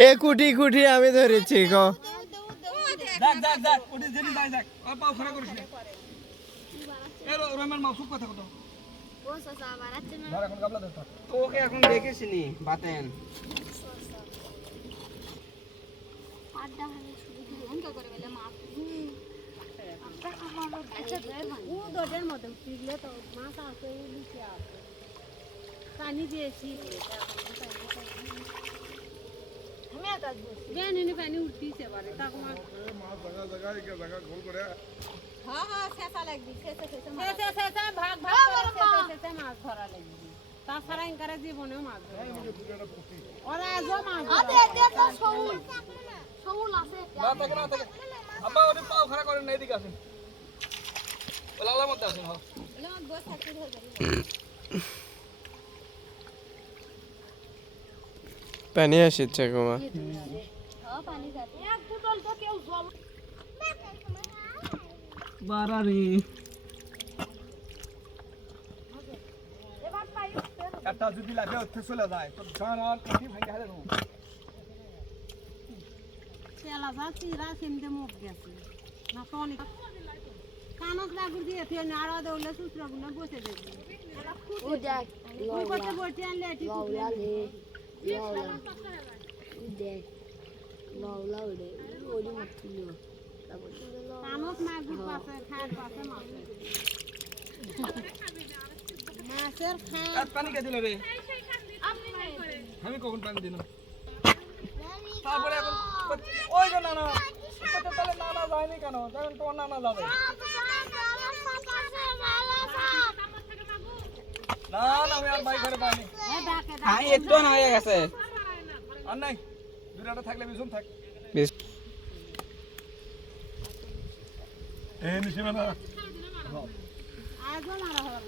এ কুটি কুটি আমি ধরেছি গো দেখ দেখ দেখ ওটি যেদি যাই দেখ আর পাও খরা করিস না এ রহমান মাসুক কথা কত ও সাসা আবার আছে না ধর এখন গাবলা ধর তোকে এখন দেখেছিনি বাতেন আড্ডা ভালো শুরু দিলেন কা করে বলে মাছ আচ্ছা ও দড়ের মধ্যে পিগলে তো মাছ আছে নিচে আছে পানি দিয়েছি আমি আর কাজ বসি বেনে পানি উঠতিছে পারে তাকো মাছ জায়গা জায়গা গোল করে হ্যাঁ হ্যাঁ শেষা লাগবি শেষা ভাগ ভাগ শেষা মাছ ধরা লাগবি তাছাড়া ইনকারে জীবনেও মাছ ধরে ওরা আজও মাছ ধরে দে তো শৌল আছে না থাকে না থাকে আব্বা ওটি পাও খরা করেন না এদিকে আসেন লালা মধ্যে আসেন হ্যাঁ এলা বস থাকি ধরে পানি আসছে গোমা হ্যাঁ পানি যাচ্ছে এক বোতল তো কেউ জল বারারি এবার পাই একটা যদি লাগে উঠে চলে যায় তো জান আর কি ভাঙে গেল তেলা যাচ্ছি রাসিনতে মুখ গেছে না তো অনেক কানক লাগুর দিয়ে তুই নাড়া দেউলে সুসরা গুলো বসে দেবি ও দেখ ওই করতে বসে আনলে ঠিক দেখ লাউলা ওরে ওরে মাছ তুলিও কানক মাগুর পাশে খায় পাশে মাছের খায় আর পানি কে দিল রে আমি কখন পানি দিলাম তারপরে এখন ওই যে নানা তো তাহলে নানা যায়নি কেন যখন তোমার নানা যাবে না না আমি আর বাই করে পাইনি হ্যাঁ একটু না হয়ে গেছে আর নাই দুরাটা থাকলে বিছুন থাক এই নিশিমানা আজও মারা হলো